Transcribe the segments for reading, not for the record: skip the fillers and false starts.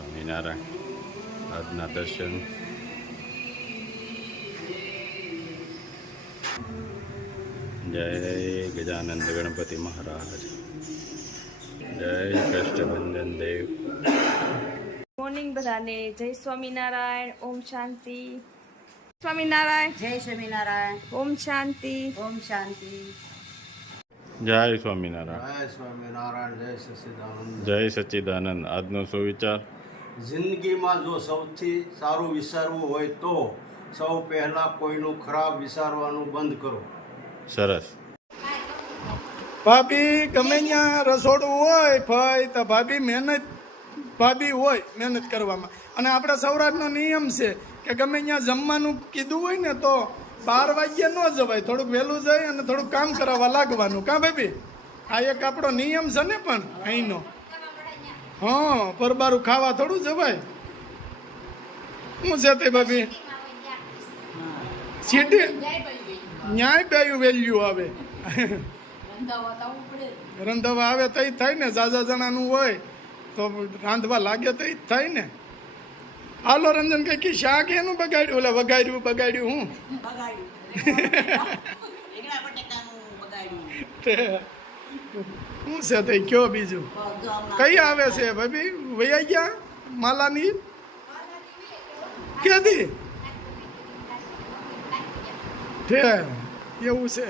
સ્વામિનારાયણ. આજના દર્શન જય ગજાનંદ ગણપતિ મહારાજ, જય કષ્ટભંજન દેવ. મોર્નિંગ બધાને. જય સ્વામિનારાયણ. ઓમ શાંતિ. સ્વામિનારાયણ. જય સ્વામિનારાયણ. ઓમ શાંતિ. ઓમ શાંતિ. જય સ્વામિનારાયણ. જય સ્વામિનારાયણ. જય સચ્ચિદાનંદ. જય સચ્ચિદાનંદ. આજનો સુવિચાર: જિંદગીમાં જો સૌથી સારું વિચારવું હોય તો સૌ પહેલા કોઈનું ખરાબ વિચારવાનું બંધ કરો. સરસ. ભાભી ગમે ત્યાં રસોડું હોય ભાઈ તો ભાભી હોય મહેનત કરવામાં. અને આપણે સૌરાષ્ટ્રનો નિયમ છે કે ગમે ત્યાં જમવાનું કીધું હોય ને તો 12 વાગ્યે ન જવાય, થોડુંક વહેલું જાય અને થોડુંક કામ કરાવવા લાગવાનું. કાં ભાભી? આ એક આપણો નિયમ છે ને પણ અહીંનો. હા, પરબારું ખાવા થોડું જવાય. શું છે તે ભાભી? સીટી ન્યાય બેયું વેલ્યુ આવે. રંધાવા આવે તો જ થાય ને. ઝાઝા જણાનું હોય તો રાંધવા લાગે તો જ થાય ને. હાલો રંજન કઈ શાક એનું બગાડ્યું, ઓલા બગાડ્યું હું શું છે તે કયો? બીજું કઈ આવે છે ભાભી? વૈયા ગયા માલાની ક્યાંથી? એવું છે.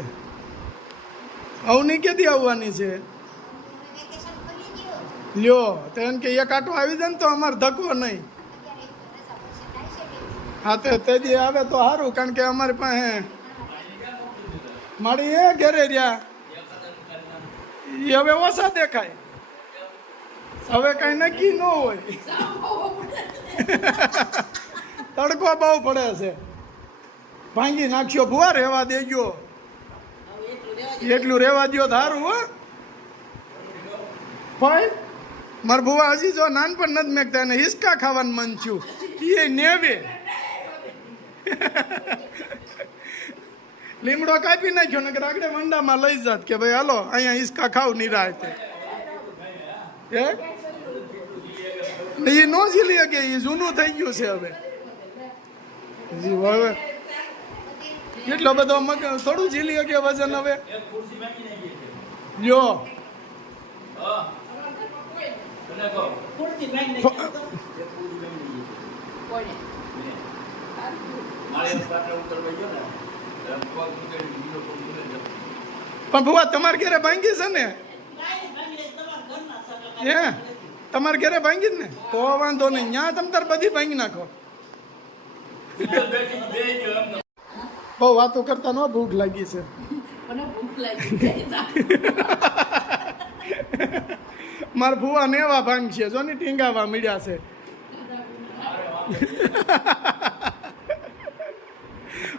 અવની ક્યાંથી આવવાની છે? લ્યો તો એમ કે એક આટો આવી જાય ને તો અમારે ધક્કો નહીં. હા તે દી આવે તો સારું, કારણ કે અમારી પાસે મારી એ ઘેરે રહ્યા એ હવે ઓછા દેખાય. હવે કઈ નક્કી ન હોય. તડકો બહુ પડે છે. ભાંગી નાખ્યો ભુવા, રહેવા દેજો. એકલું રહેવા દો સારું. હો ભાઈ મારા ભુવા હજી જો નાનપણ નથી મેકતા, એને હિસકા ખાવાનું મન થયું. એ નેવે લીમડો કાપી નાખ્યો ને આગળ મંડામાં લઈ જાત કે ભાઈ હાલો અહીંયા હિસકા ખાવ નિરાતે. એ નો ઝીલી કે એ જૂનું થઈ ગયું છે હવે. હવે એટલો બધો મગ થોડું ઝીલી કે વજન હવે લ્યો. પણ ભુવા તમારે ઘરે ભાંગી છે ને? હે તમારે ઘરે ભાંગી ને તો વાંધો નહીં. ત્યાં તમે તાર બધી ભાંગી નાખો. બહુ વાતો કરતા ન ભૂખ લાગી છે. મારા ભુવા ને એવા ભાંગ છે જો ને ટીંગાવા મળ્યા છે.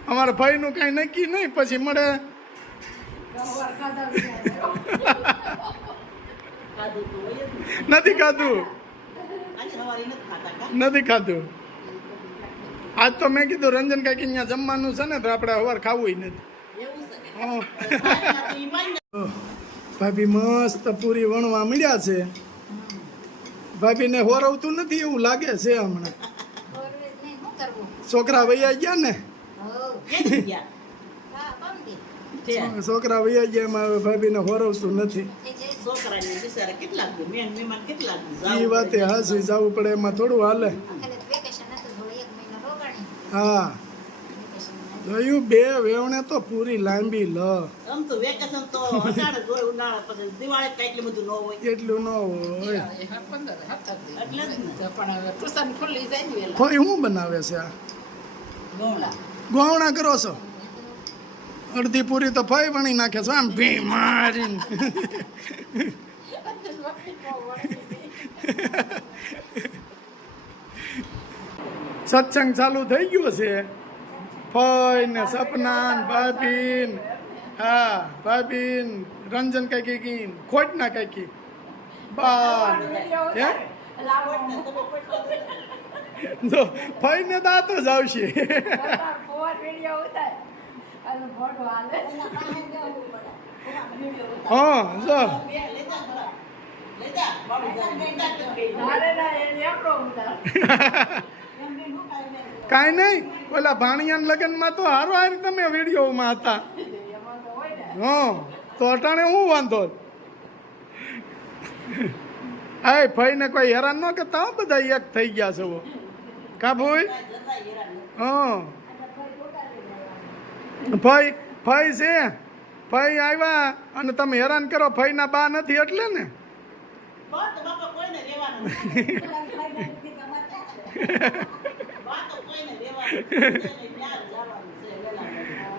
અમારા ભાઈ નું કઈ નક્કી નહીં, પછી મળે. નથી ખાધું. આજ તો મેં કીધું રંજન કાકી અહીંયા જમવાનું છે ને તો આપણે સવાર ખાવું નથી. ભાભી મસ્ત પૂરી વણવા મળ્યા છે. ભાભીને હોરવતું નથી એવું લાગે છે હમણાં. છોકરા વૈયા ગયા ને? છોકરા વૈયા ગયા એમાં હવે ભાભીને હોરવતું નથી. એ વાતે હાસી જવું પડે, એમાં થોડું હાલે. હા જોયું, બે વેવણે તો પૂરી લાંબી લ. એટલું ન હોય. કોઈ શું બનાવે છે આ? ગોવણા કરો છો? અડધી પૂરી તો ફઈ વણી નાખે છો આમ ભી મારીને. સત્સંગ ચાલુ થઈ ગયો છે. ફઈ ને સપના ભાભીન, હા ભાભીન રંજન કાકી ખોટ ના કાકી બા જો ફઈ ને દાંત જ આવશે. હા જો કાંઈ નહીં, ઓલા ભાણિયાના લગ્નમાં તો હારો હારી તમે વિડીયોમાં હતા. હા, તો અટાણે હું વાંધો. હા, ભાઈને કોઈ હેરાન ન કરતા હો, બધા એક થઈ ગયા છે. કા ભાઈ? હા, ભાઈ ભાઈ છે, ભાઈ આવ્યા અને તમે હેરાન કરો. ભાઈના બા નથી એટલે ને.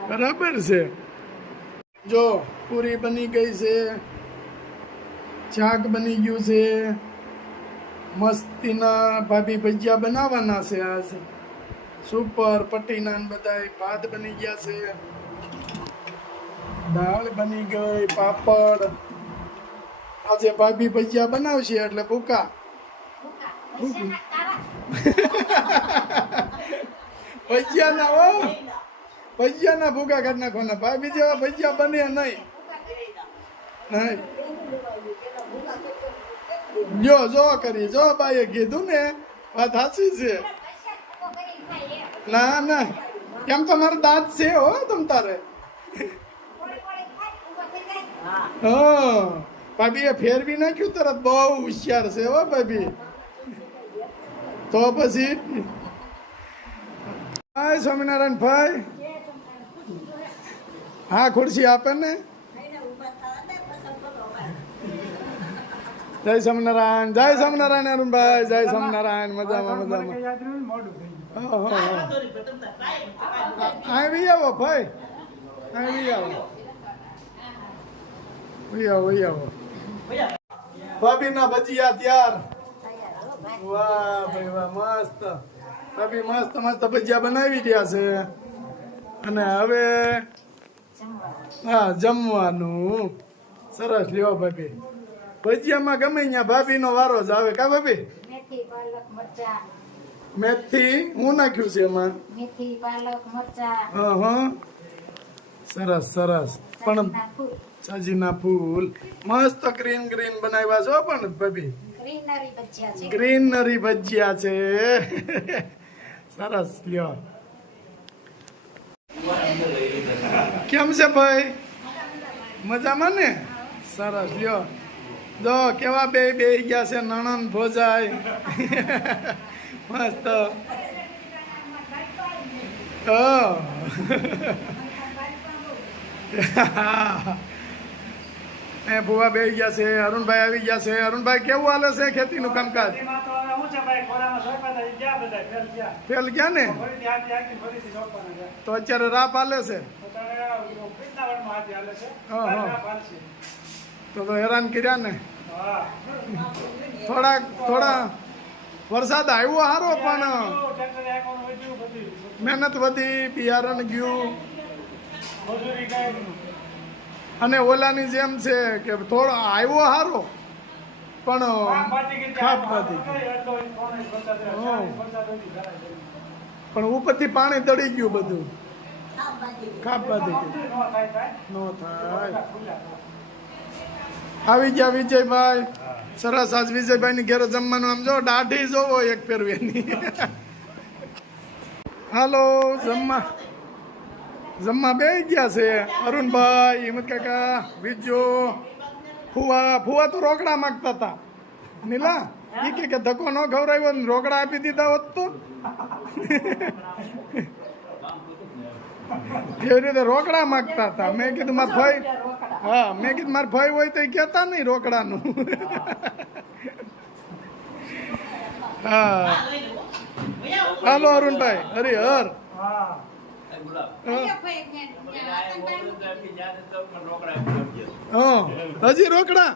બરાબર છે. જો પૂરી બની ગઈ છે, શાક બની ગયું છે, મસ્તીના ભાભી ભજીયા બનાવવાના છે આજ. સુપર પટ્ટીના બધા ભાત બની ગયા છે, દાળ બની ગઈ, પાપડ. આજે ભાભી ભજીયા બનાવશે એટલે ભૂકા. ભજીયાના હો, ભજીયાના ભૂકા કરી નાખવાના. ભાભી જેવા ભજીયા બને નહીં. જો જો કરી જો બાઈએ કીધું ને, વાત સાચી છે. ના ના, કેમ તમારે દાંત છે હો તમ તારે. હા, ભાભીએ ફેરવી નાખ્યું તરત. બહુ હોશિયાર છે હો ભાભી. તો પછી હાય સ્વામિનારાયણ ભાઈ. હા, ખુરશી આપે ને. જય સ્વામિનારાયણ, જય સ્વામિનારાયણ અરુણભાઈ, જય સ્વામિનારાયણ. મજામાં મજામાં. આવી આવો ભાઈ, આવી આવો, આવી આવો. ભાભીના ભજીયા તૈયાર. વાહ ભાઈ વાહ, મસ્ત. ભાભી મસ્ત મસ્ત ભજીયા બનાવી રહ્યા છે. અને હવે હા, જમવાનું. સરસ. લ્યો ભાભી, ભજીયામાં ગમે ત્યાં ભાભીનો વારો જ આવે. કા ભાભી? મેથી પાલક મરચા. મેથી હું નાખ્યું છે એમાં. મેથી પાલક મરચા. હા, સરસ સરસ. પણ સાજીના ફૂલ મસ્ત ગ્રીન ગ્રીન બનાવ્યા છો. પણ ભાભી ગ્રીનરી ભજીયા છે. ગ્રીનરી ભજીયા છે. સરસ. લ્યો. કેમ છે ભાઈ? મજામાં ને? સરસ. લ્યો, જો કેવા બે ગયા છે નણંદ ભોજાય. મસ્ત. એ ભુવા બે ગયા છે. અરુણભાઈ આવી ગયા છે. અરુણભાઈ કેવું હાલે છે ખેતીનું કામકાજ? ફેલ ગયા ને? તો અત્યારે રાપ હાલે છે. તો હેરાન કર્યા ને. થોડા વરસાદ આવ્યો સારો, પણ મહેનત વધી, બિયારણ ગયું. અને ઓલાની જેમ છે કે થોડો આવ્યો સારો, પણ ખાપ વધી ગયું. પણ ઉપરથી પાણી દળી ગયું બધું. ખાપ વધી ગયું. ન થાય. આવી ગયા વિજયભાઈ. સરસ. આજ વિજયભાઈ ની ઘેર જમવાનું. આમ જો દાઢી જોવો એક ફેરવેની. હાલો, જમવા બે ગયા છે. અરુણભાઈ, હિંમત કાકા, વિજો, ફુવા તો રોકડા માંગતા હતા. નીલા એ કે ધક્કો ન ખવડાવ્યો ને રોકડા આપી દીધા હોત તો. એવી રીતે રોકડા માંગતા હતા. મેં કીધું મારા ભાઈ, હા, મેં કીધું મારા ભાઈ હોય તો એ કહેતા નહીં રોકડાનું. હા, હાલો અરુણભાઈ. હરિહર. હજી રોકડા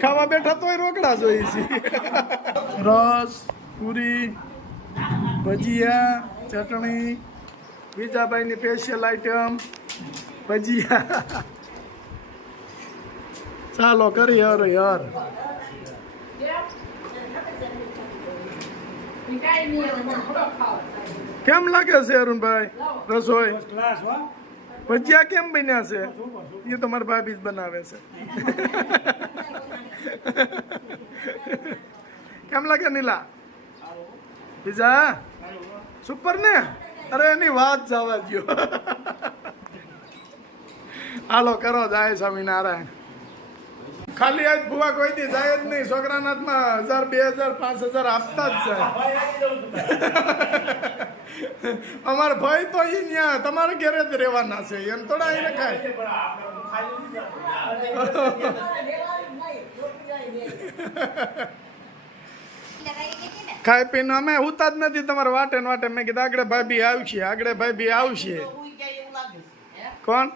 ખાવા બેઠા તોય રોકડા જોઈએ છે. રસ, પૂરી, ભજીયા, ચટણી. વિજાભાઈની સ્પેશિયલ આઈટમ ભજીયા. ચાલો કરી હર. કેમ લાગે છે અરુણભાઈ રસોઈ? ભજીયા કેમ બન્યા છે? એ તો મારા ભાભી જ બનાવે છે. લાગે નીલા પીઝા સુપર ને અરે એની વાત જવા દો હાલો કરો જાય સ્વામિનારાયણ ખાલી આજ ભુવા કોઈ દી જાય જ નહીં છોકરાના હાથમાં 1000 2000 5000 આપતા જ જાય અમાર ભાઈ તો ઈ ન્યા તમારે ઘરે જ રહેવાના છે એમ થોડા અહીં રખાય ખાઈ પીને અમે ઉતા જ નથી તમારે વાટે ને વાટે મેં કીધું આગળ ભાભી આવશે કોણ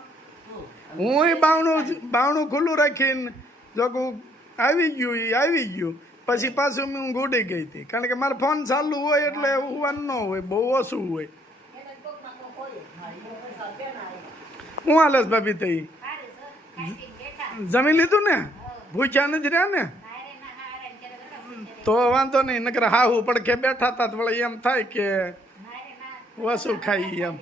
હું બાવણું ખુલ્લું રાખીને જોકું આવી ગયું પછી પાછું હું ગુડી ગઈ હતી કારણ કે મારો ફોન ચાલુ હોય એટલે હોવાનું ન હોય બહુ ઓછું હોય હું હાલસ ભાભી તઈ જમી લીધું ને ભૂખ્યા નથી રહ્યા ને તો વાંધો નહીં નકર હાહુ પડખે બેઠા હતા તો વળી એમ થાય કે ઓછું ખાઈ એમ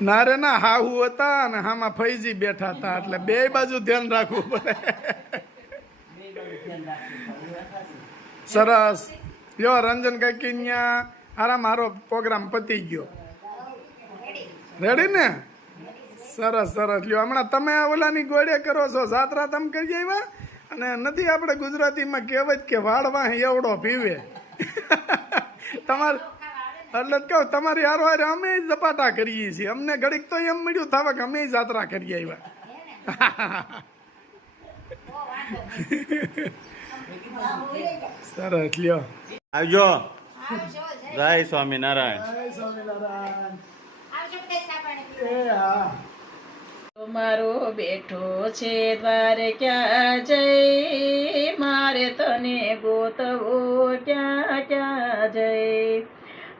ના રે ના હાહુ હતા ને હામાં ફૈજી બેઠા હતા એટલે બે બાજુ ધ્યાન રાખવું પડે સરસ લ્યો રંજન કાકી ન્યા હારા મારો પ્રોગ્રામ પતી ગયો રેડી ને સરસ લ્યો હમણાં તમે ઓલાની ગોળે કરો છો જાત્રા તમે કરી આવ્યા અને નથી આપણે ગુજરાતીમાં કહેવત કે વાળવા એવડો પીવે તમારે એટલે જ કહું તમારી હારો હારે અમે ઝપાટા કરીએ છીએ અમને ઘડીક તો એમ મળ્યું થાવા કે અમે જાત્રા કરી આવ્યા સરસ લ્યો આવજો આવજો જય સ્વામિનારાયણ આવજો પૈસા પાણી એ હા મારો બેઠો છે દ્વારે ક્યાં જઈ મારે તને ગોતવો ક્યાં જઈ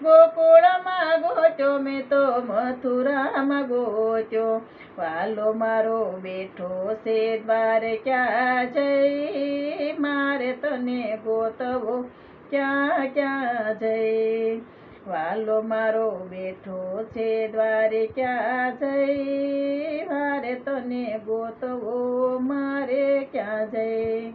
ગોકુળમાં ગોત્યો મેં તો મથુરામાં ગોત્યો વાલો મારો બેઠો છે દ્વારે ક્યાં જઈ મારે તને ગોતવો ક્યાં જઈ વાલો મારો બેઠો છે દ્વારે ક્યાં જઈ મારે તને ગોતવો મારે ક્યાં જઈ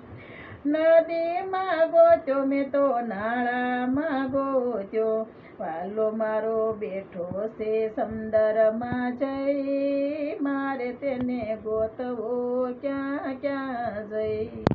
નદીમાં ગોત્યો મેં તો નાળામાં ગોત્યો વાલો મારો બેઠો છે સમંદરમાં જઈ મારે તેને ગોતવો ક્યાં જઈ